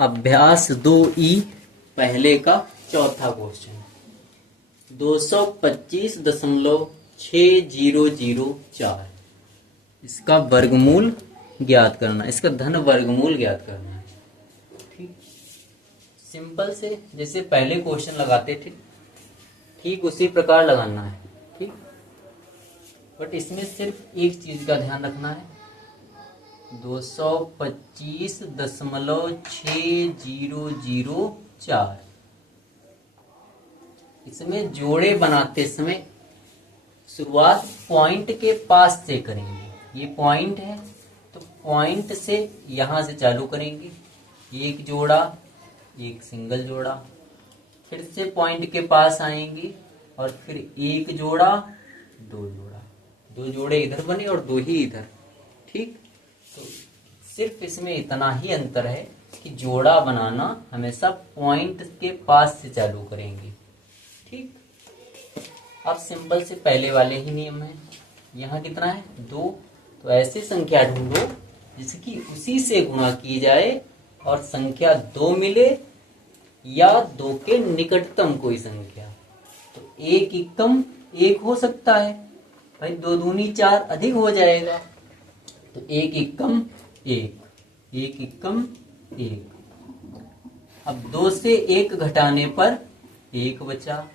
अभ्यास 2E पहले का चौथा क्वेश्चन 225.6004 इसका वर्गमूल ज्ञात करना, इसका धन वर्गमूल ज्ञात करना है। ठीक, सिंपल से जैसे पहले क्वेश्चन लगाते थे ठीक उसी प्रकार लगाना है। ठीक, बट इसमें सिर्फ एक चीज का ध्यान रखना है, 225.6004 इसमें जोड़े बनाते समय शुरुआत पॉइंट के पास से करेंगे। ये पॉइंट है तो पॉइंट से यहां से चालू करेंगे, एक जोड़ा, एक सिंगल जोड़ा, फिर से पॉइंट के पास आएंगे और फिर एक जोड़ा, दो जोड़ा, दो जोड़े इधर बने और दो ही इधर। ठीक, तो सिर्फ इसमें इतना ही अंतर है कि जोड़ा बनाना हमेशा पॉइंट के पास से चालू करेंगे। ठीक, अब सिंपल से पहले वाले ही नियम है। यहाँ कितना है 2, तो ऐसी संख्या ढूंढो जिसकी उसी से गुणा की जाए और संख्या 2 मिले या 2 के निकटतम कोई संख्या। तो 1 एकम 1 हो सकता है भाई, 2 दूनी 4 अधिक हो जाएगा, तो 1 एकम 1, 1 एकम 1। अब 2 से 1 घटाने पर 1 बचा।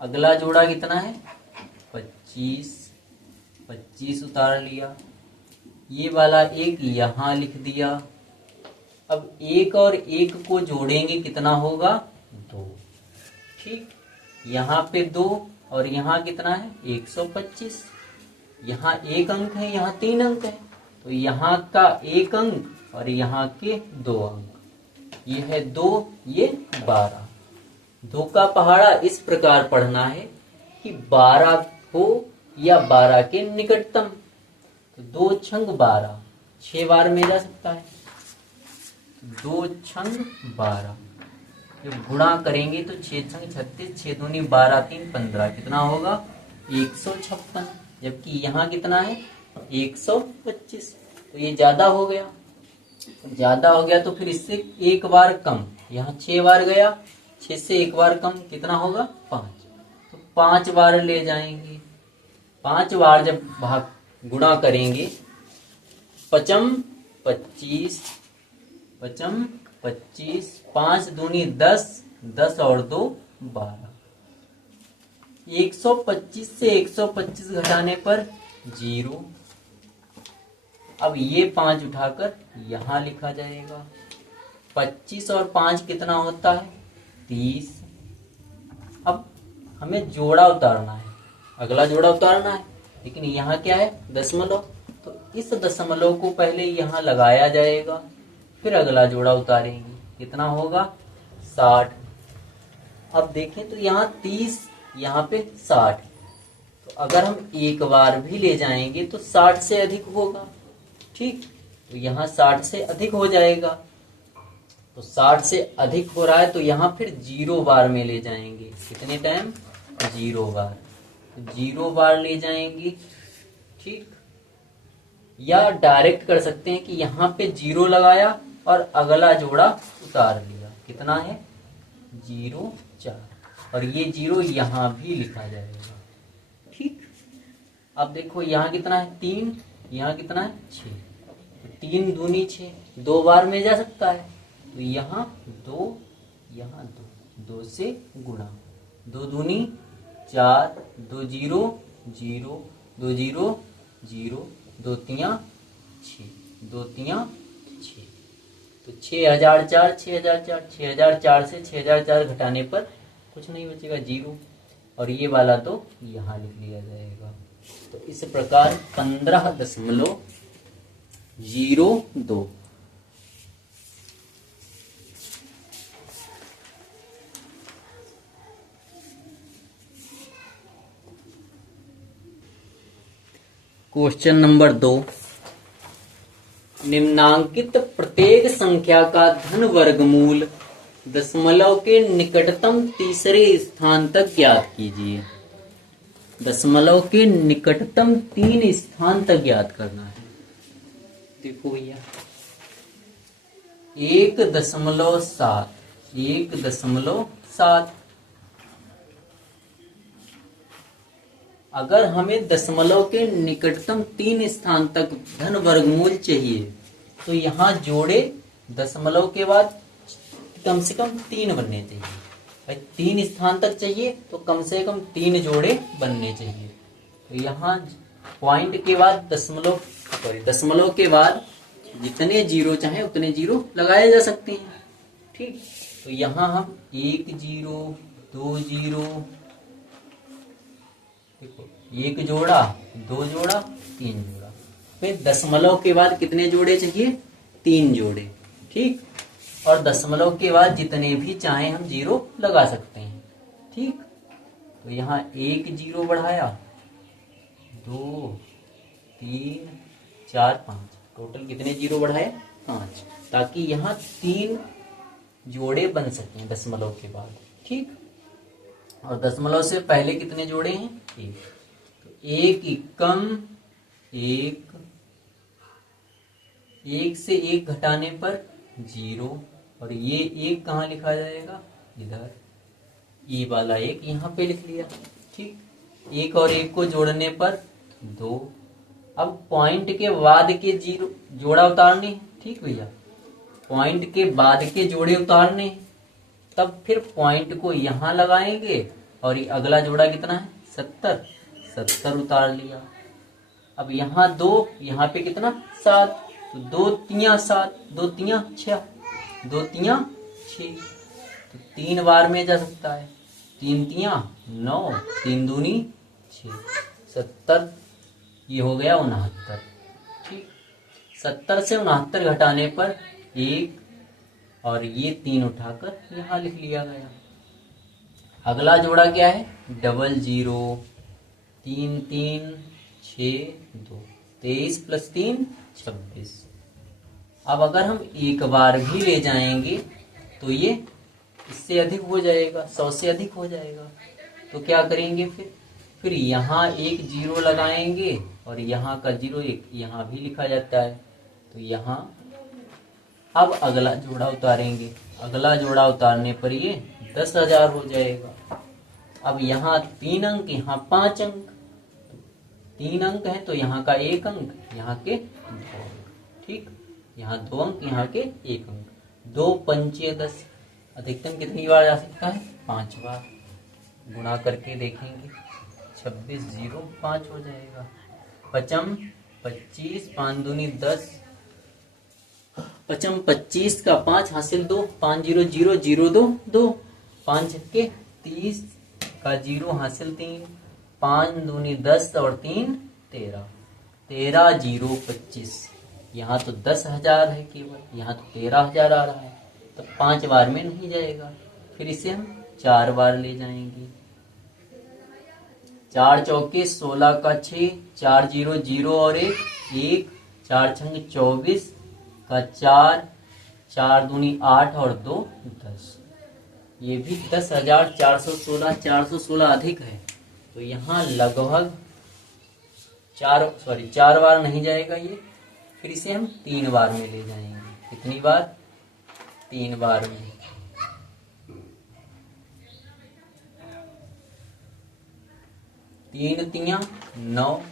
अगला जोड़ा कितना है 25, 25 उतार लिया, ये वाला 1 यहां लिख दिया। अब 1 और 1 को जोड़ेंगे कितना होगा 2। ठीक, यहाँ पे 2 और यहाँ कितना है 125। यहाँ 1 अंक है, यहाँ 3 अंक है, तो यहाँ का 1 अंक और यहाँ के 2 अंक, ये है 2, ये 12। 2 का पहाड़ा इस प्रकार पढ़ना है कि 12 हो या 12 के निकटतम। तो 2 छंग 12 6 बार में जा सकता है, 2 छंग 12 जब गुणा करेंगे तो 6 छंग 36, 6 दूनी 12, 3 15, कितना होगा 156। जबकि यहाँ कितना है 125, तो ये ज्यादा हो गया। ज्यादा हो गया तो फिर इससे एक बार कम, यहाँ 6 बार गया, 6 से एक बार कम कितना होगा 5, तो 5 बार ले जाएंगे। 5 बार जब भाग गुणा करेंगे, पचम 25, पचम 25, 5 दूनी 10, 10 और 2 12। 125 से 125 घटाने पर 0। अब ये 5 उठाकर यहां लिखा जाएगा। 25 और 5 कितना होता है 30। अब हमें जोड़ा उतारना है, अगला जोड़ा उतारना है, लेकिन यहाँ क्या है दशमलव, तो इस दशमलव को पहले यहाँ लगाया जाएगा, फिर अगला जोड़ा उतारेंगे, कितना होगा 60। अब देखें तो यहाँ 30, यहाँ पे 60, तो अगर हम एक बार भी ले जाएंगे तो 60 से अधिक होगा। ठीक, तो यहाँ 60 से अधिक हो जाएगा, तो 60 से अधिक हो रहा है तो यहाँ फिर 0 बार में ले जाएंगे, कितने टाइम 0 बार, तो 0 बार ले जाएंगे। ठीक, या डायरेक्ट कर सकते हैं कि यहाँ पे 0 लगाया और अगला जोड़ा उतार लिया, कितना है 0 4, और ये 0 यहाँ भी लिखा जाएगा। ठीक, अब देखो यहाँ कितना है 3, यहाँ कितना है 6, तो 3 दूनी 6, 2 बार में जा सकता है, तो यहाँ 2, यहाँ 2, 2 से गुणा, 2 दूनी 4, 2 0 0, 2 0 0, 2 तियां 6, 2 तियां 6, तो 6004, 6004, 6004 से 6004 घटाने पर कुछ नहीं बचेगा 0, और ये वाला तो यहाँ लिख लिया जाएगा। तो इस प्रकार 15.02। क्वेश्चन नंबर 2, निम्नांकित प्रत्येक संख्या का धन वर्गमूल दशमलव के निकटतम तीसरे स्थान तक ज्ञात कीजिए। दशमलव के निकटतम 3 स्थान तक ज्ञात करना है। देखो भैया 1.7, 1.7। अगर हमें दशमलव के निकटतम 3 स्थान तक धन वर्गमूल चाहिए तो यहाँ जोड़े दशमलव के बाद कम से कम 3 बनने चाहिए। भाई 3 स्थान तक चाहिए तो कम से कम 3 जोड़े बनने चाहिए। तो यहाँ पॉइंट के बाद दशमलव के बाद जितने जीरो चाहे उतने जीरो लगाए जा सकते हैं। ठीक, तो यहाँ हम 1 0 2 0, देखो 1 जोड़ा 2 जोड़ा 3 जोड़ा। फिर दशमलव के बाद कितने जोड़े चाहिए? 3 जोड़े। ठीक, और दशमलव के बाद जितने भी चाहे हम जीरो लगा सकते हैं। ठीक, तो यहाँ 1 0 बढ़ाया, 2 3 4 5, टोटल कितने जीरो बढ़ाए? 5, ताकि यहाँ 3 जोड़े बन सकें दशमलव के बाद। ठीक, और दशमलव से पहले कितने जोड़े हैं? 1, तो 1 एकम 1, 1 से 1 घटाने पर 0, और ये 1 कहाँ लिखा जाएगा? इधर, ये वाला 1 यहाँ पे लिख लिया। ठीक, 1 और 1 को जोड़ने पर 2। अब पॉइंट के बाद के जीरो जोड़ा उतारने। ठीक भैया, पॉइंट के बाद के जोड़े उतारने, तब फिर पॉइंट को यहाँ लगाएंगे और ये अगला जोड़ा कितना है? 70, 70 उतार लिया। अब यहाँ 2, यहाँ पे कितना? 7, तो 2 3 7, 2 3 6, 2 3 6, तो 3 बार में जा सकता है। 3 3 9, 3 दूनी 6, 70, ये हो गया 69। ठीक, 70 से 69 घटाने पर 1, और ये 3 उठाकर यहाँ लिख लिया गया। अगला जोड़ा क्या है? 0 0 3 3 6 2, 23 + 3 26। अब अगर हम एक बार भी ले जाएंगे तो ये इससे अधिक हो जाएगा, 100 से अधिक हो जाएगा। तो क्या करेंगे? फिर यहाँ 1 0 लगाएंगे और यहाँ का 0 1 यहाँ भी लिखा जाता है। तो यहाँ अब अगला जोड़ा उतारेंगे। अगला जोड़ा उतारने पर ये 10,000 हो जाएगा। अब यहाँ 3 अंक, यहाँ 5 अंक, 3 अंक है तो यहाँ का 1 अंक, यहाँ के 2 अंक। ठीक, यहाँ 2 अंक, यहाँ के 1 अंक। 2 पंचे 10, अधिकतम कितनी बार जा सकता है? 5 बार। गुणा करके देखेंगे, 26 0 5 हो जाएगा। 5 25, 5 दूनी 10, 5 25 का 5 हासिल 2, 5 0 0 0 2 2, 5 छक्के 30 का 0 हासिल 3, 5 दूनी 10 और 3 13, 13 0 25। यहाँ तो 10,000 है केवल, यहाँ तो 13,000 आ रहा है, तो 5 बार में नहीं जाएगा। फिर इसे हम 4 बार ले जाएंगे। 4 चौके 16 का 6, 4 0 0 और 1 1, 4 छंग 24 का 4, 4 दूनी 8 और 2 10। ये भी 10,416, 416 अधिक है, तो यहाँ लगभग 4 बार नहीं जाएगा ये। फिर इसे हम 3 बार में ले जाएंगे। कितनी बार? 3 बार में। 3 3 9,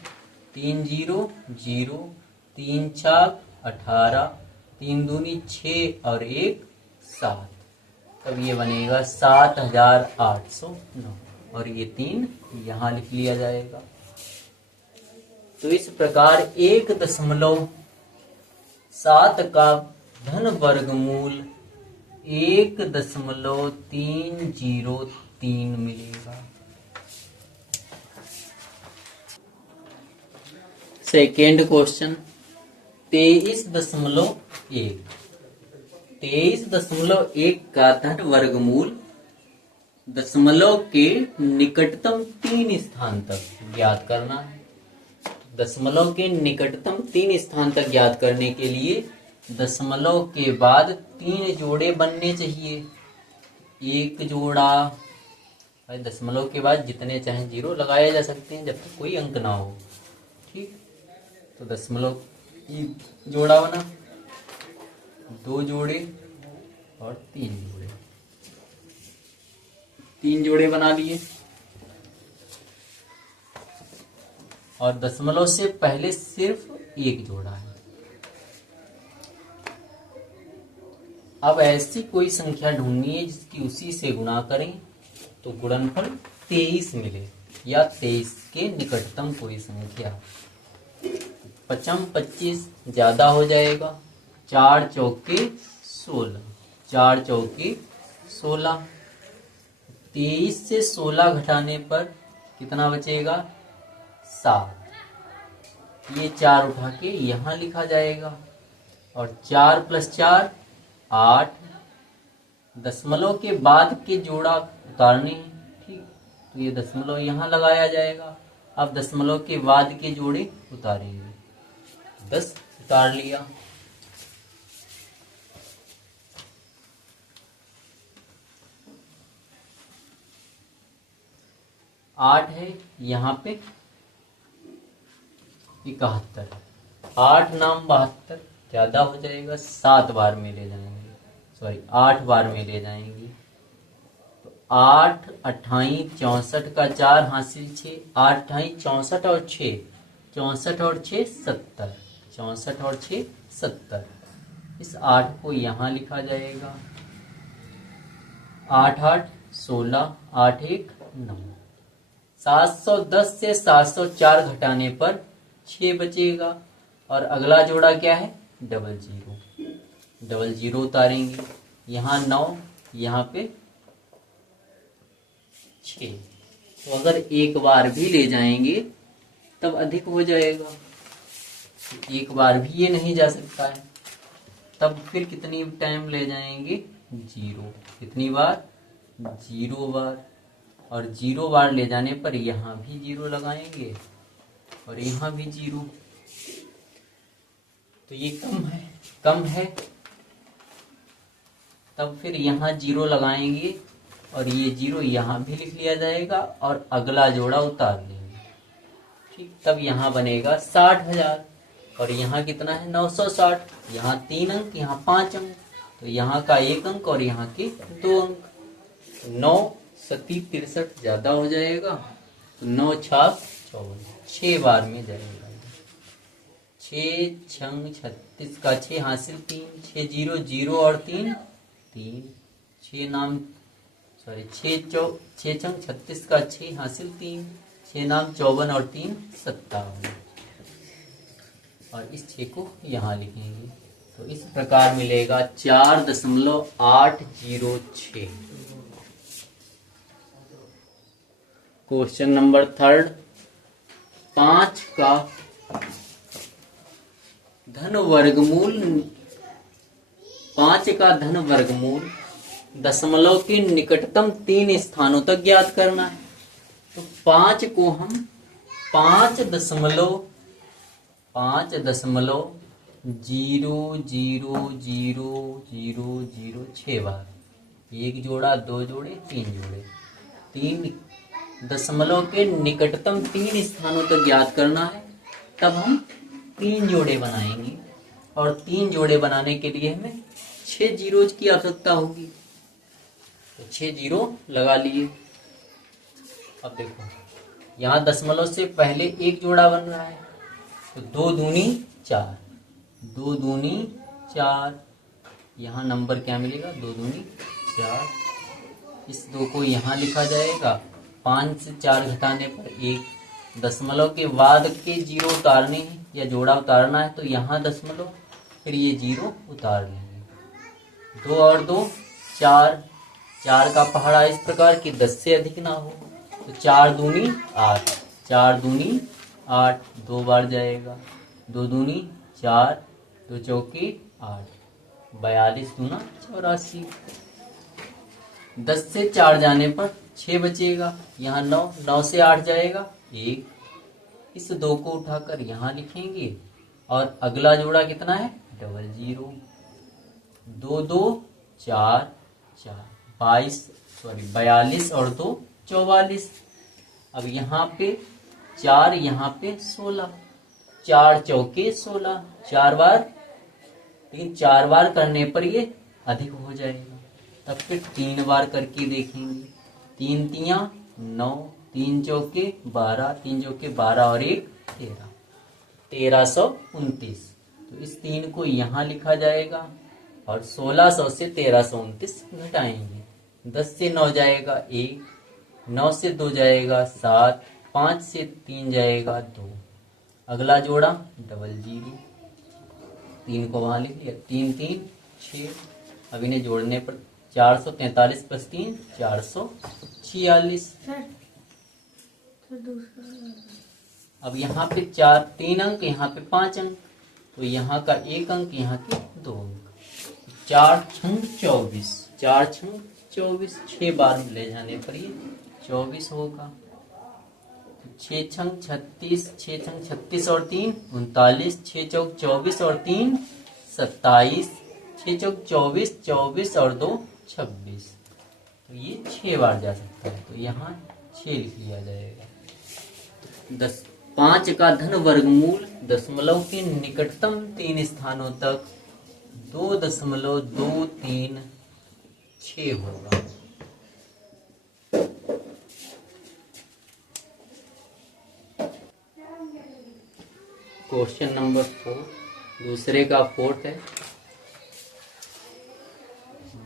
3 0 0, 3 छाक 18, 3 दूनी 6 और 1 7। तब ये बनेगा 7,809, और ये 3 यहाँ लिख लिया जाएगा। तो इस प्रकार 1.7 का धन वर्गमूल 1.303 मिलेगा। सेकेंड क्वेश्चन 23.1, 23.1 का धन वर्गमूल दशमलव के निकटतम 3 स्थान तक ज्ञात करना है। दशमलव के निकटतम 3 स्थान तक ज्ञात करने के लिए दशमलव के बाद 3 जोड़े बनने चाहिए। 1 जोड़ा, दशमलव के बाद जितने चाहे 0 लगाए जा सकते हैं जब तक कोई अंक ना हो। ठीक, तो दशमलव जोड़ा बना, 2 जोड़े और 3 जोड़े, 3 जोड़े बना लिए। और दशमलव से पहले सिर्फ 1 जोड़ा है। अब ऐसी कोई संख्या ढूंढनी है जिसकी उसी से गुणा करें तो गुणनफल 23 मिले, या 23 के निकटतम कोई संख्या। 25 ज्यादा हो जाएगा, 4 चौके 16, 4 चौके 16। 23 से 16 घटाने पर कितना बचेगा? 7। ये 4 उठा के यहाँ लिखा जाएगा। और 4 + 4 8। दशमलव के बाद के जोड़ा उतारने हैं, ठीक, तो ये दशमलव यहाँ लगाया जाएगा। अब दशमलव के बाद के जोड़े उतारेंगे। 10 उतार लिया। आठ है यहाँ पे 71, 8 नाम 72, ज्यादा हो जाएगा, 7 बार में ले जाएंगे, सॉरी 8 बार में ले जाएंगे। तो 8 28 64 का 4 हासिल 6, 8 28 64 और 6, 64 और 6 70, 64 और 6 70। इस 8 को यहाँ लिखा जाएगा। 8 8 16, 8 1 9। 710 से 704 घटाने पर 6 बचेगा। और अगला जोड़ा क्या है? डबल जीरो उतारेंगे। यहाँ 9, यहाँ पे 6। तो अगर एक बार भी ले जाएंगे तब अधिक हो जाएगा, एक बार भी ये नहीं जा सकता है। तब फिर कितनी टाइम ले जाएंगे? 0। कितनी बार? 0 बार। और 0 बार ले जाने पर यहाँ भी 0 लगाएंगे और यहाँ भी 0। तो ये कम है, तब फिर यहाँ 0 लगाएंगे और ये 0 यहाँ भी लिख लिया जाएगा और अगला जोड़ा उतार देंगे, ठीक। तब यहाँ बनेगा 60,000। और यहाँ कितना है? 960। यहाँ 3 अंक, यहाँ 5 अंक, तो यहाँ का 1 अंक और यहाँ के 2 अंक। 9 सती 63 ज्यादा हो जाएगा, तो 9 छाक 54, 6 बार में जाएगा। 6 छंग 36 का 6 हासिल 3, 6 0 0 और 3 3, 6 नाम सॉरी 6 छंग 36 का 6 हासिल 3, 6 नाम 54 और 3 57। और इस 6 को यहाँ लिखेंगे तो इस प्रकार मिलेगा 4.806। क्वेश्चन नंबर 3, 5 का धन वर्गमूल दशमलव के निकटतम 3 स्थानों तक ज्ञात करना है। तो 5 को हम 5.0000006 बार, 1 जोड़ा 2 जोड़े 3 जोड़े, 3 दशमलव के निकटतम 3 स्थानों तक ज्ञात करना है। तब हम 3 जोड़े बनाएंगे और 3 जोड़े बनाने के लिए हमें 6 जीरोज की आवश्यकता होगी। तो 6 जीरो लगा लिए। अब देखो यहाँ दशमलव से पहले 1 जोड़ा बन रहा है, तो 2 दूनी 4, 2 दूनी 4। यहाँ नंबर क्या मिलेगा? 2 दूनी 4। इस 2 को यहाँ लिखा जाएगा। 5 से 4 घटाने पर 1, दशमलव के बाद के 0 उतारने हैं या जोड़ा उतारना है, तो यहाँ दशमलव, फिर ये 0 उतार लेंगे। 2 और 2 4, 4 का पहाड़ा इस प्रकार कि 10 से अधिक ना हो, तो 4 दूनी 8, 4 दूनी 8, 2 बार जाएगा। 2 दूनी 4, 2 चौके 8, 42 दूना 84। 10 से 4 जाने पर 6 बचेगा। यहाँ 9, 9 से 8 जाएगा 1। इस 2 को उठाकर यहाँ लिखेंगे और अगला जोड़ा कितना है? 00। 2 2 4 4, 42 और 2 44। अब यहाँ पे 4, यहाँ पे 16, 4 चौके 16, 4 बार लेकिन 4 बार करने पर ये अधिक हो जाएगा। तब फिर 3 बार करके देखेंगे। 3 तियां 9, 3 चौके 12, 3 चौके 12 और 1 13, 1329। तो इस 3 को यहाँ लिखा जाएगा और 1600 से 1329 घटाएंगे। 10 से 9 जाएगा 1, 9 से 2 जाएगा 7, 5 से 3 जाएगा 2। अगला जोड़ा डबल जीरो, 3 को वहां लिख लिया। 3 3 6, अब इन्हें जोड़ने पर 443 प्लस 3 446। अब यहाँ पे 3 अंक, यहाँ पे 5 अंक, तो यहाँ का 1 अंक, यहाँ के 2 अंक। 4 छंग 24, 4 छंग 24, 6 बार ले जाने पर ये 24 होगा। 6 छंग 36, 6 छंग 36 और 3 39, 6 चौक 24 और 3 27, 6 चौक 24, 24 और 2 26। तो ये 6 बार जा सकता है, तो यहाँ 6 लिख लिया जाएगा। 5 का धन वर्गमूल दशमलव के निकटतम 3 स्थानों तक 2.236 होगा। क्वेश्चन नंबर 4, दूसरे का 4th है।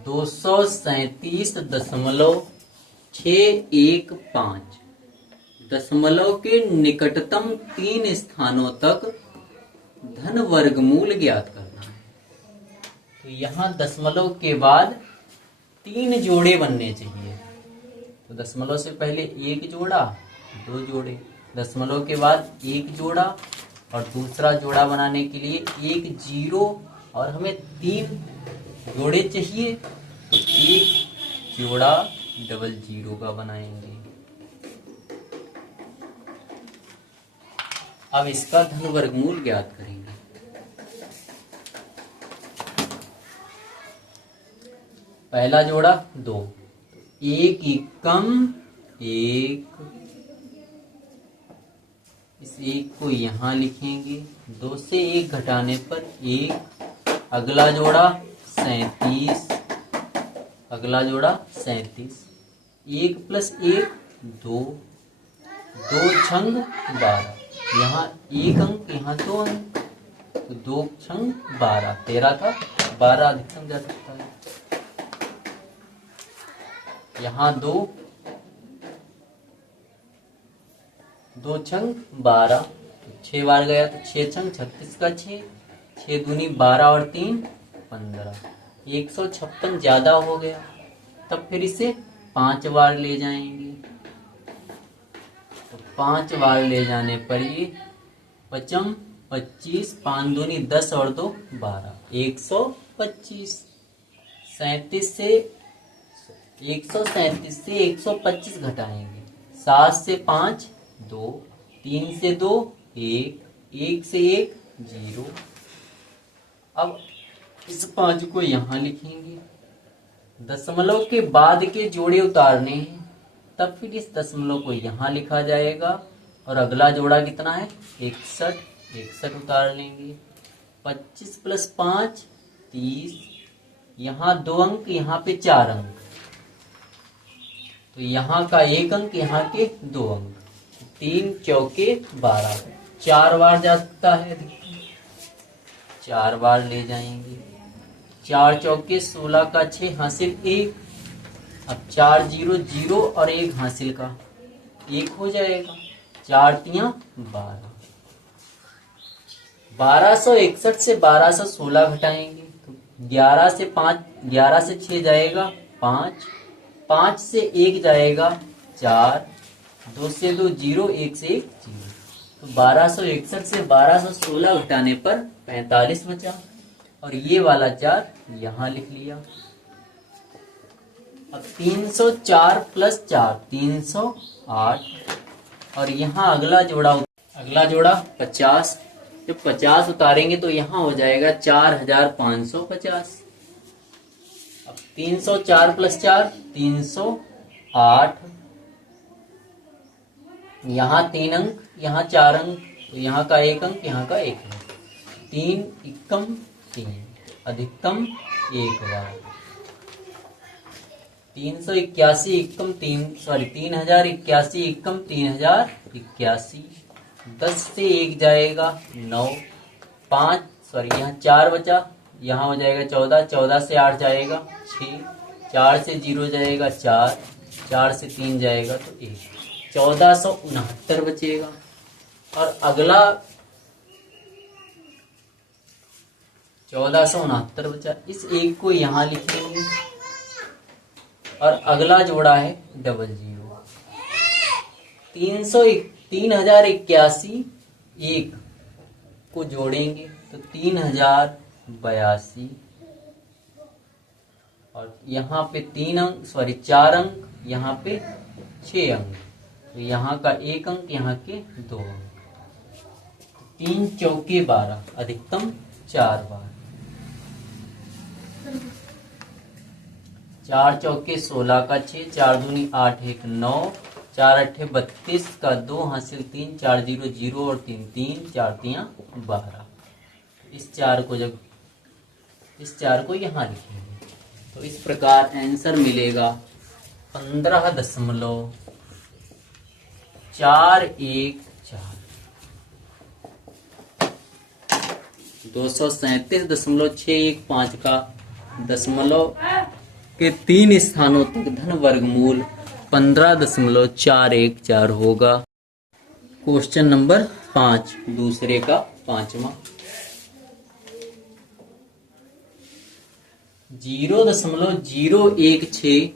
237.615 दशमलव के निकटतम 3 स्थानों तक धन वर्गमूल ज्ञात करना है। तो यहाँ दशमलव के बाद 3 जोड़े बनने चाहिए। तो दशमलव से पहले 1 जोड़ा, 2 जोड़े, दशमलव के बाद 1 जोड़ा और दूसरा जोड़ा बनाने के लिए 1 जीरो और हमें 3 जोड़े चाहिए, तो 1 जोड़ा डबल जीरो का बनाएंगे। अब इसका धन वर्गमूल ज्ञात करेंगे। पहला जोड़ा 2, 1 एकम 1, इस 1 को यहाँ लिखेंगे। 2 से 1 घटाने पर 1। अगला जोड़ा 37, अगला जोड़ा 37, 1 प्लस 1 2, 2 छंग 12, यहाँ 1 अंक, यहाँ 2 अंक, तो 2 छंग 12, 13 था, 12 अधिकतम जा सकता है। यहाँ 2 छंग 12, तो 6 बार गया, तो 6 छंग 36 का 6, 6 दूनी 12 और 3 15, 156 ज्यादा हो गया। तब फिर इसे 5 बार ले जाएंगे। तो 5 बार ले जाने पर ये 5 25, 5 दूनी 10 और 2 12, 125। 137 से 125 घटाएंगे। 7 से 5 2, 3 से 2 1, 1 से 1 0। अब इस 5 को यहाँ लिखेंगे। दशमलव के बाद के जोड़े उतारने हैं, तब फिर इस दशमलव को यहाँ लिखा जाएगा और अगला जोड़ा कितना है 61, 61 उतार लेंगे। 25 प्लस 5 30, यहाँ 2 अंक, यहाँ पे 4 अंक, तो यहाँ का 1 अंक, यहाँ के 2 अंक, 3 चौके 12, 4 बार जा सकता है, 4 बार ले जाएंगे। 4 चौके 16 का 6 हासिल 1, अब 4 0 0 और 1 हासिल का 1 हो जाएगा। 4 तियां 12, 1261 से 1216 घटाएंगे, तो 11 से 5, 11 से 6 जाएगा 5, 5 से 1 जाएगा 4, 2 से 2 0, 1 से 1 0, तो 1261 से 1216 घटाने पर 45 बचा और ये वाला 4 यहाँ लिख लिया। अब 304 प्लस 4 308 और यहाँ अगला जोड़ा 50। जब 50 उतारेंगे तो यहाँ हो जाएगा 4550। अब 304 प्लस 4 308, यहाँ 3 अंक, यहाँ 4 अंक, तो यहाँ का 1 अंक, यहाँ का 1 अंक, 3 एकम 3। अधिकतम एक बार। 381 एकम 3081 एकम 3081। 10 से 1 जाएगा 9, 5 यहाँ 4 बचा, यहाँ हो जाएगा 14, 14 से 8 जाएगा 6, 4 से 0 जाएगा 4, 4 से 3 जाएगा तो 1, 1469 बचेगा। और अगला 1469 बचा, इस एक को यहाँ लिखेंगे और अगला जोड़ा है 00। 3081 एक को जोड़ेंगे तो 3082 और यहाँ पे 4 अंक, यहाँ पे 6 अंक, तो यहाँ का 1 अंक, यहाँ के 2 अंक। 3 चौके 12, अधिकतम 4 बार। 4 चौके 16 का 6, 4 दूनी 8, 1 9, 4 अट्ठे 32 का 2 हासिल 3, 4 0 0 और 3 3, 4 3 12। इस 4 को यहाँ लिखेंगे तो इस प्रकार आंसर मिलेगा 15.414। 237.615 का दशमलव के 3 स्थानों तक धन वर्गमूल 15.414 होगा। क्वेश्चन नंबर 5, दूसरे का 5वां। 0.016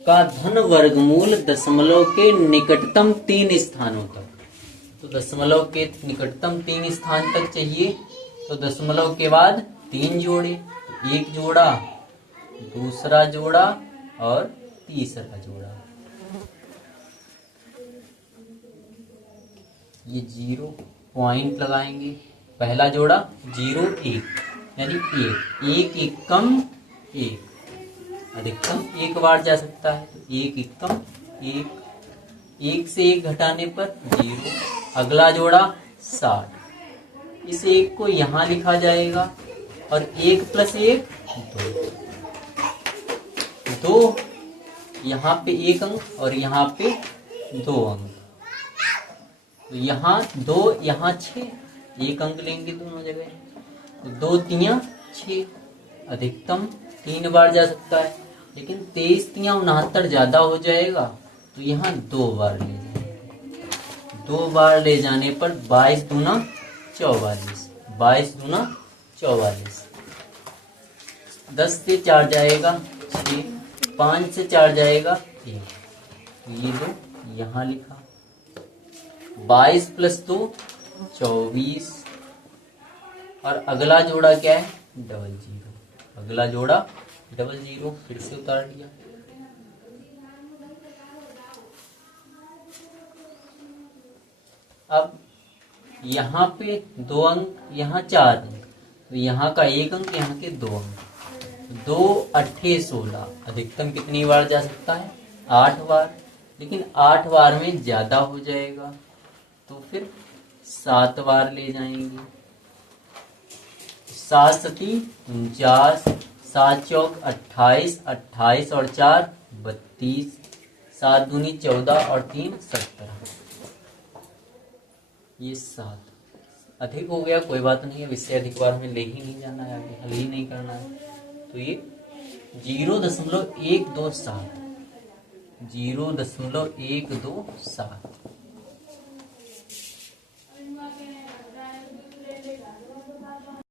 का धन वर्गमूल दशमलव के निकटतम 3 स्थानों तक। तो दशमलव के निकटतम 3 स्थान तक चाहिए तो दशमलव के बाद 3 जोड़े, एक जोड़ा, दूसरा जोड़ा और तीसरा जोड़ा। ये 0 पॉइंट लगाएंगे। पहला जोड़ा 0 1 यानी 1 एकम 1, अधिकतम 1 बार जा सकता है तो 1 एकम 1, 1 से 1 घटाने पर 0। अगला जोड़ा 60, इस 1 को यहाँ लिखा जाएगा और 1 + 1 2, यहाँ पे 1 अंक और यहाँ पे 2 अंक, तो यहाँ 2, यहाँ 6, 1 अंक लेंगे दोनों जगह, तो 2 3 6, अधिकतम 3 बार जा सकता है, लेकिन 23 3 69 ज्यादा हो जाएगा तो यहाँ 2 बार ले जाएंगे। 2 बार ले जाने पर 22 दूना 44, 22 दूना 44। 10 से 4 जाएगा 6, 5 से 4 जाएगा 1, ये 2 यहाँ लिखा। 22 + 2 24 और अगला जोड़ा क्या है 00। अगला जोड़ा 00 फिर से उतार लिया। अब यहाँ पे 2 अंक, यहाँ 4 अंक, तो यहाँ का 1 अंक, यहाँ के 2 अंक, 2 अट्ठे 16, अधिकतम कितनी बार जा सकता है 8 बार, लेकिन 8 बार में ज्यादा हो जाएगा तो फिर 7 बार ले जाएंगे। 7 सती 49, 7 चौक 28, 28 और 4 32, 7 दूनी 14 और 3 17। ये 7 अधिक हो गया, कोई बात नहीं, अब इससे अधिक बार में ले ही नहीं जाना है, आगे हल ही नहीं करना है। तो ये 0.127, 0.127